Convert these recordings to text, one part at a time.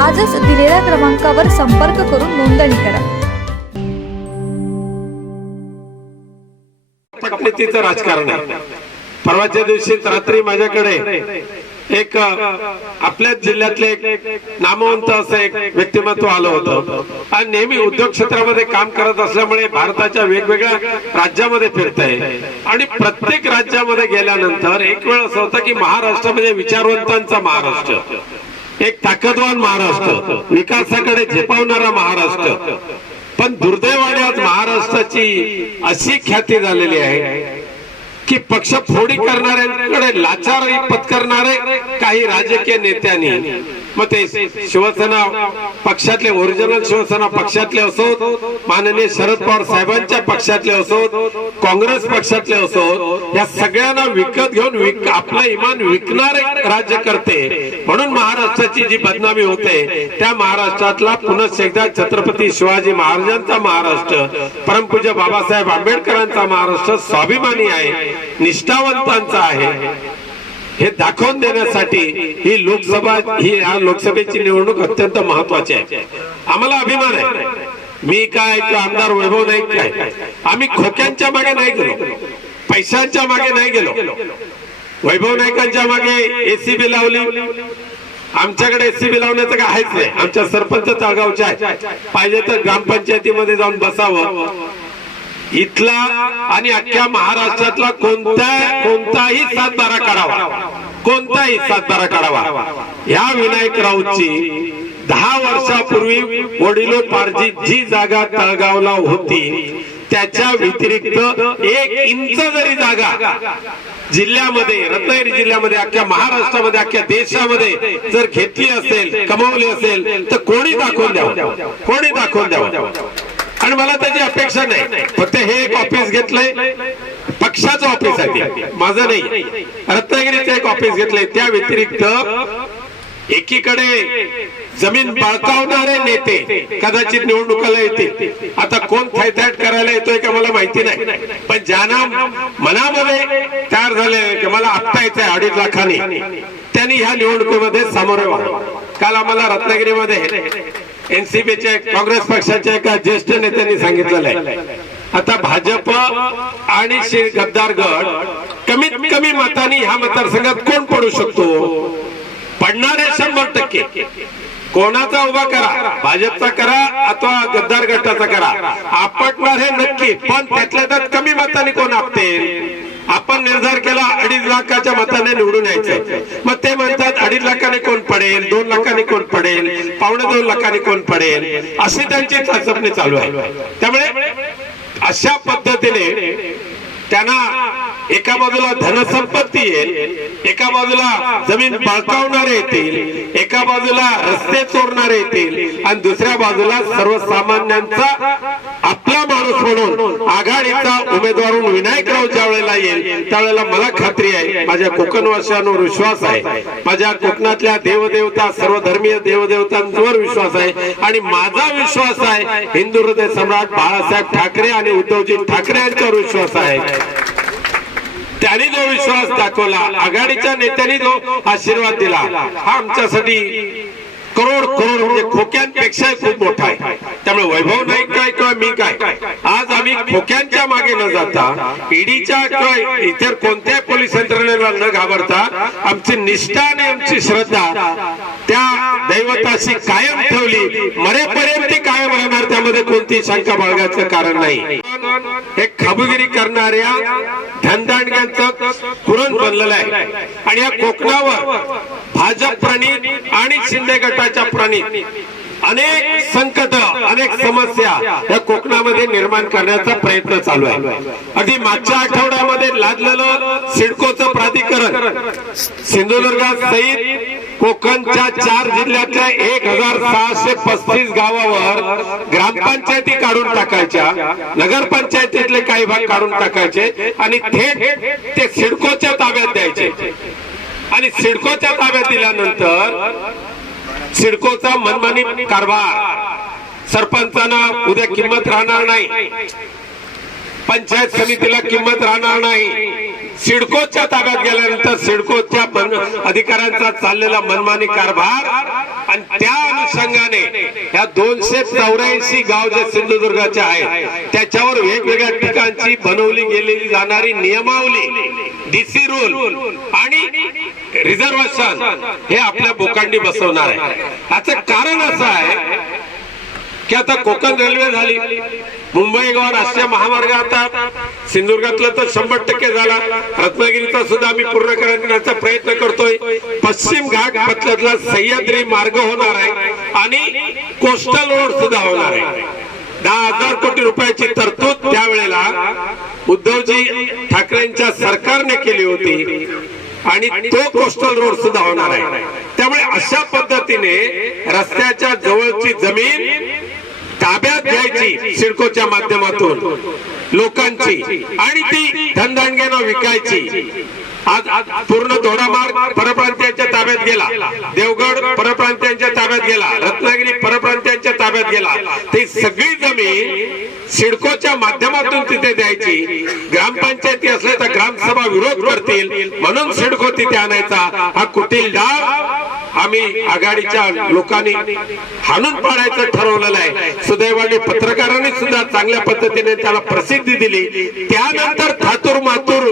आजच दिलेल्या क्रमांकावर संपर्क करून नोंदणी करा. राजकारण आहे. परवाच्या दिवशी रात्री माझ्याकडे एक आपल्याच जिल्ह्यातले एक नामवंत असं एक व्यक्तिमत्व आलं होतं. आणि नेहमी उद्योग क्षेत्रामध्ये काम करत असल्यामुळे भारताच्या वेगवेगळ्या राज्यामध्ये फिरतंय. आणि प्रत्येक राज्यामध्ये गेल्यानंतर एक वेळ असं होतं की महाराष्ट्र म्हणजे विचारवंतांचा महाराष्ट्र. एक ताकदवान महाराष्ट्र विकासाकडे झेपावणारा महाराष्ट्र. पण दुर्दैवाने आज महाराष्ट्राची अशी ख्याती झालेली आहे की पक्ष फोडी करणाऱ्यांकडे लाचारी पत्करणारे काही राजकीय नेत्यांनी. मग ते शिवसेना पक्षातले ओरिजिनल शिवसेना पक्षातले असोत माननीय शरद पवार साहेबांच्या पक्षातले असोत काँग्रेस पक्षातले असोत या सगळ्यांना विकत घेऊन आपला आपलं इमान विकणारे राज्यकर्ते. म्हणून महाराष्ट्राची जी बदनामी होते त्या महाराष्ट्रातला पुन्हा एकदा छत्रपती शिवाजी महाराजांचा महाराष्ट्र परमपूज्य बाबासाहेब आंबेडकरांचा महाराष्ट्र स्वाभिमानी आहे. निष्ठावंतांचा आहे. हे दाखवून देण्यासाठी ही लोकसभा ही या लोकसभेची निवडणूक अत्यंत महत्वाची आहे. आम्हाला अभिमान आहे. मी काय किंवा आमदार वैभव नाईक काय? आम्ही खोक्यांच्या मागे नाही गेलो. पैशांच्या मागे नाही गेलो. वैभव नाईकांच्या मागे एसीबी लावली. आमच्याकडे एसीबी लावण्याचं काय आहेच नाही. आमच्या सरपंच तळगावच्या आहे पाहिजे तर ग्रामपंचायतीमध्ये जाऊन बसावं. इथला आणि अख्ख्या महाराष्ट्रातला कोणता कोणताही सातबारा काढावा. कोणताही सातबारा काढावा. या विनायक राऊतची दहा वर्षापूर्वी वडिलोपार्जित जी जागा तळगावला होती त्याच्या व्यतिरिक्त एक इंच जरी जागा जिल्ह्यामध्ये रत्नागिरी जिल्ह्यामध्ये अख्ख्या महाराष्ट्रामध्ये अख्ख्या देशामध्ये जर घेतली असेल कमावली असेल तर कोणी दाखवून द्यावं? कोणी दाखवून द्यावं? आणि मला त्याची अपेक्षा नाही. फक्त हे एक ऑफिस घेतलंय. पक्षाचं ऑफिस आहे ते. माझं नाही. रत्नागिरीचं एक ऑफिस घेतलंय. त्या व्यतिरिक्त एकीकडे जमीन बळकावणारे नेते कदाचित निवडणुकाला येतील. आता कोण थायथाट करायला येतोय का मला माहिती नाही. पण ज्यांना मनामध्ये तयार झाले की मला आत्ता आपटायचंय अडीच लाखांनी त्यांनी ह्या निवडणुकीमध्ये सामोरे व्हावं काल आम्हाला रत्नागिरीमध्ये एनसीबीच्या काँग्रेस पक्षाच्या एका ज्येष्ठ नेत्यांनी सांगितलेलं आहे. आता भाजप आणि श्री गद्दार गट कमीत कमी मतांनी ह्या मतदारसंघात कोण पडू शकतो? पडणार आहे शंभर टक्के. कोणाचा उभा करा? भाजपचा करा अथवा गद्दार गटाचा करा? आपटणार हे नक्की पण त्यातल्या त्यात कमी मतांनी कोण आपते आपण निर्धार केला अडीच लाखाच्या मताने निवडून यायचं. मग ते म्हणतात अडीच लाखाने कोण पडेल दोन लाखांनी कोण पडेल पावणे दोन लाखांनी कोण पडेल अशी त्यांची चाचपणी चालू आहे. त्यामुळे अशा पद्धतीने त्यांना एका बाजूला धनसंपत्ती येईल एका बाजूला जमीन बळकावणारे येतील एका बाजूला रस्ते चोरणारे येतील आणि दुसऱ्या बाजूला सर्वसामान्यांचा आपला माणूस म्हणून आघाडीचा उमेदवार विनायकराव ज्या वेळेला येईल त्यावेळेला मला खात्री आहे माझ्या कोकणवासियांवर विश्वास आहे. माझ्या कोकणातल्या देवदेवता सर्व धर्मीय देवदेवतांवर विश्वास आहे. आणि माझा विश्वास आहे हिंदू हृदय सम्राट बाळासाहेब ठाकरे आणि उद्धवजी ठाकरे यांच्यावर विश्वास आहे. त्यांनी जो विश्वास दाखवला आघाडीच्या नेत्यांनी जो आशीर्वाद दिला हा आमच्यासाठी करोड करोड म्हणजे खोक्यांपेक्षा खूप मोठा आहे. त्यामुळे वैभव नाईक काय किंवा मी काय? आज आम्ही खोक्यांच्या मागे न जाता ईडीच्या किंवा इतर कोणत्याही पोलीस यंत्रणेला न घाबरता आमची निष्ठा आणि आमची श्रद्धा त्या दैवताशी कायम ठेवली. मरेपर्यंत कायम राहणार त्यामध्ये कोणती शंका बाळगायचं कारण नाही. हे खाबुगिरी करणाऱ्या धनदांडग्यांचं कुरण बनलेलं आहे. आणि या कोकणावर भाजप प्रणित आणि शिंदे गटाच्या प्रणित अनेक संकट अनेक समस्या या कोकणामध्ये निर्माण करण्याचा प्रयत्न चालू आहे. अगदी मागच्या आठवड्यामध्ये लादलेलं सिडकोचं प्राधिकरण सिंधुदुर्गात सहित कोकणच्या चार जिल्ह्यातल्या एक हजार सहाशे पस्तीस गावावर ग्रामपंचायती काढून टाकायच्या नगरपंचायतीतले काही भाग काढून टाकायचे आणि थेट ते सिडकोच्या ताब्यात द्यायचे. आणि सिडकोच्या ताब्यात दिल्यानंतर सिडकोचा मनमानी कारभार. सरपंचांना उद्या किंमत राहणार नाही. पंचायत समितीला किंमत राहणार नाही. सिडकोच्या ताब्यात गेल्यानंतर सिडकोच्या अधिकाऱ्यांचा चाललेला मनमानी कारभार आणि त्या अनुषंगाने या दोनशे चौऱ्याऐंशी गाव जे सिंधुदुर्गाचे आहेत त्याच्यावर वेगवेगळ्या ठिकाणची बनवली गेलेली जाणारी नियमावली डीसी रूल आणि रिझर्वेशन हे आपल्या बोकांडी बसवणार आहे. याचं कारण असं आहे की आता कोकण रेल्वे झाली मुंबई गोवा राष्ट्रीय महामार्ग आता सिंधुदुर्गातलं तर शंभर टक्के झाला. रत्नागिरीचा सुद्धा आम्ही पूर्ण करण्याचा प्रयत्न करतोय. पश्चिम घाट पथकातला सह्याद्री मार्ग होणार आहे आणि कोस्टल रोड सुद्धा होणार आहे. दहा हजार कोटी रुपयाची तरतूद त्यावेळेला उद्धवजी ठाकरेंच्या सरकारने केली होती. आणि तो कोस्टल रोड सुद्धा होणार आहे. त्यामुळे अशा पद्धतीने रस्त्याच्या जवळची जमीन ताब्यात घ्यायची सिडकोच्या माध्यमातून लोकांची. आणि ती धनधानग्यांना विकायची. आज पूर्ण दोडामार्ग परप्रांतीयांच्या ताब्यात गेला. देवगड परप्रांतीयांच्या ताब्यात गेला. रत्नागिरी परप्रांतीयांच्या ताब्यात गेला. ती सगळी जमीन सिडकोच्या माध्यमातून तिथे द्यायची. ग्रामपंचायत असले तर ग्रामसभा विरोध करतील म्हणून सिडको तिथे आणायचा हा कुटील डाव. आम्ही आघाडीच्या लोकांनी हाणून पाडायचं ठरवलेलं आहे. सुदैवाने पत्रकारांनी सुद्धा चांगल्या पद्धतीने त्याला प्रसिद्धी दिली. त्यानंतर थातूर मातूर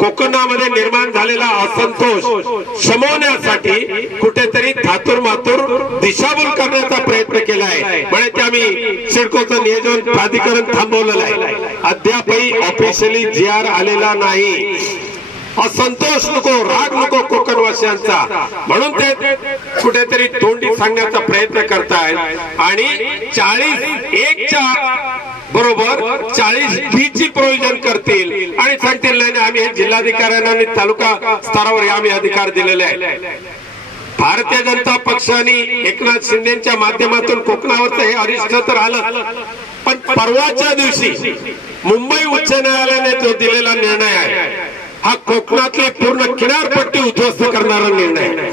कोकणामध्ये निर्माण झालेला असंतोष शमवण्यासाठी कुठेतरी थातूर मातूर दिशाभूल करण्याचा प्रयत्न केला आहे. म्हणजे आम्ही सिडकोचं नियोजन प्राधिकरण थांबवलेलं आहे. अद्यापही ऑफिशियली जी आर आलेला नाही. असंतोष नको राग नको कोकणवासियांचा. म्हणून ते कुठेतरी तोंडी सांगण्याचा प्रयत्न करतायत. आणि चाळीस एकच्या बरोबर चाळीस बी ची करतील. आणि सांगतील नाही आम्ही हे जिल्हाधिकाऱ्यांना आणि तालुका स्तरावर आम्ही अधिकार दिलेले आहे भारतीय जनता पक्षाने एकनाथ शिंदेच्या माध्यमातून कोकणावरचं हे अरिष्ट तर आलं. पण परवाच्या दिवशी मुंबई उच्च न्यायालयाने जो दिलेला निर्णय आहे. हा कोकणातली पूर्ण किनारपट्टी उद्ध्वस्त करणारा निर्णय.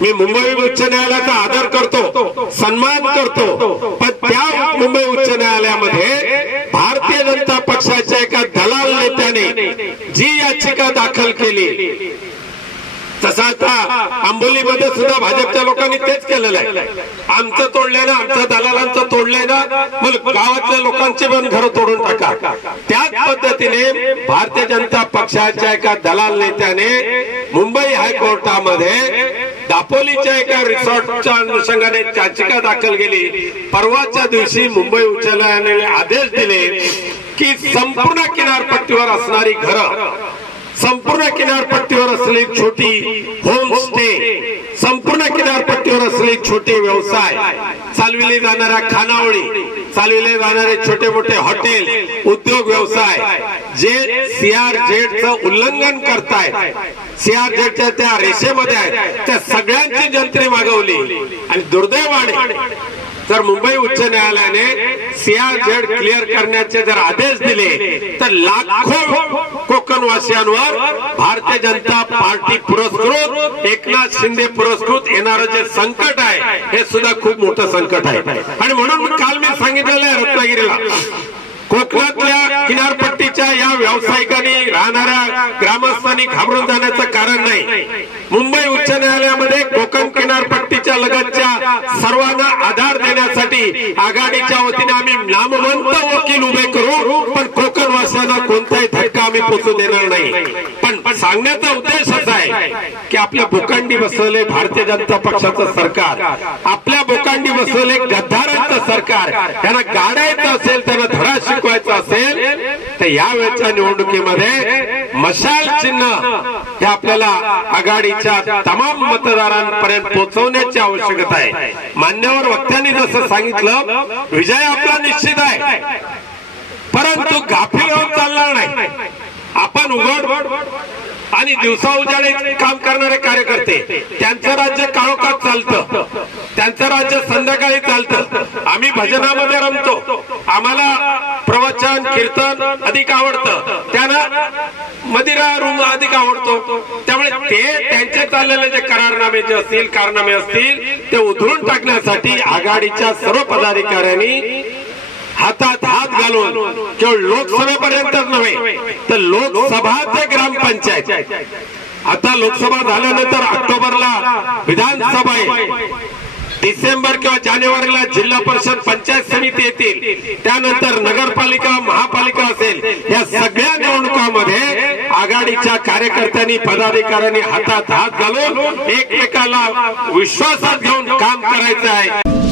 मी मुंबई उच्च न्यायालयाचा आदर करतो सन्मान करतो पण त्या मुंबई उच्च न्यायालयामध्ये भारतीय जनता पक्षाच्या एका दलाल नेत्याने जी याचिका दाखल केली तसा आता आंबोलीमध्ये सुद्धा भाजपच्या लोकांनी तेच केलेलं आहे. आमचं तोडलंय ना आमच्या दलालांचं तोडलंय ना मग गावातल्या लोकांची पण घरं तोडून टाका. त्याच पद्धतीने भारतीय जनता पक्षाच्या एका दलाल नेत्याने मुंबई हायकोर्टामध्ये दापोलीच्या एका रिसॉर्टच्या अनुषंगाने याचिका दाखल केली. परवाच्या दिवशी मुंबई उच्च न्यायालयाने आदेश दिले की संपूर्ण किनारपट्टीवर असणारी घरं संपूर्ण किनारपट्टीवर असलेली छोटी होमस्टे संपूर्ण किनारपट्टीवर असलेले छोटे व्यवसाय चालविले जाणाऱ्या खानावळी चालविले जाणारे छोटे मोठे हॉटेल उद्योग व्यवसाय जे सीआरझेडचं उल्लंघन करतायत. सीआरझेडच्या त्या रेषेमध्ये आहेत. त्या सगळ्यांची जंत्री मागवली. आणि दुर्दैवाने जर मुंबई उच्च न्यायालयाने सीआरझेड क्लिअर करण्याचे जर आदेश दिले तर लाखो कोकणवासियांवर भारतीय जनता पार्टी पुरस्कृत एकनाथ शिंदे पुरस्कृत येणारं जे संकट आहे हे सुद्धा खूप मोठं संकट आहे. आणि म्हणून काल मी सांगितलेलं आहे रत्नागिरीला. कोकणातल्या किनारपट्टीच्या या व्यावसायिकांनी राहणाऱ्या ग्रामस्थांनी घाबरून जाण्याचं कारण नाही. मुंबई उच्च न्यायालयामध्ये कोकण किनारपट्टी करण्यासाठी आघाडीच्या वतीने आम्ही नामवंत वकील उभे करू. पण कोणताही धक्का आम्ही पोचू देणार नाही. पण पण सांगण्याचा उद्देश असा आहे की आपल्या भूखंडी बसवले भारतीय जनता पक्षाचं सरकार आपल्या भूखंडी बसवले गद्दारांचं सरकार त्यांना गाडायचं असेल त्यांना धडा शिकवायचा असेल तर यावेळच्या निवडणुकीमध्ये मशाल चिन्ह हे आपल्याला आघाडीच्या तमाम मतदारांपर्यंत पोहोचवण्याची आवश्यकता आहे. मान्यवर वक्त्यांनी जसं सांगितलं विजय आपला निश्चित आहे. परंतु गाफील होऊन चालणार नाही. आपण उघड आणि दिवसा उजाडे काम करणारे कार्यकर्ते त्यांचं राज्य काळोखात चालतं. त्यांचं राज्य संध्याकाळी चालतं. आम्ही भजनामध्ये रमतो. आम्हाला प्रवचन कीर्तन अधिक आवडतं. त्यांना मदिरा रूम अधिक आवडतो. त्यामुळे ते त्यांचे चाललेले जे करारनामे जे असतील कारनामे असतील ते उधळून टाकण्यासाठी आघाडीच्या सर्व पदाधिकाऱ्यांनी हातात हात घालून केवळ लोकसभेपर्यंत नव्हे तर लोकसभा ते ग्रामपंचायत. आता लोकसभा झाल्यानंतर ऑक्टोबरला विधानसभा आहे. डिसेंबर किंवा जानेवारीला जिल्हा परिषद पंचायत समिती येतील. त्यानंतर नगरपालिका महापालिका असेल. या सगळ्या निवडणुकामध्ये आघाडीच्या कार्यकर्त्यांनी पदाधिकाऱ्यांनी हातात हात घालून एकमेकाला विश्वासात घेऊन काम करायचं आहे.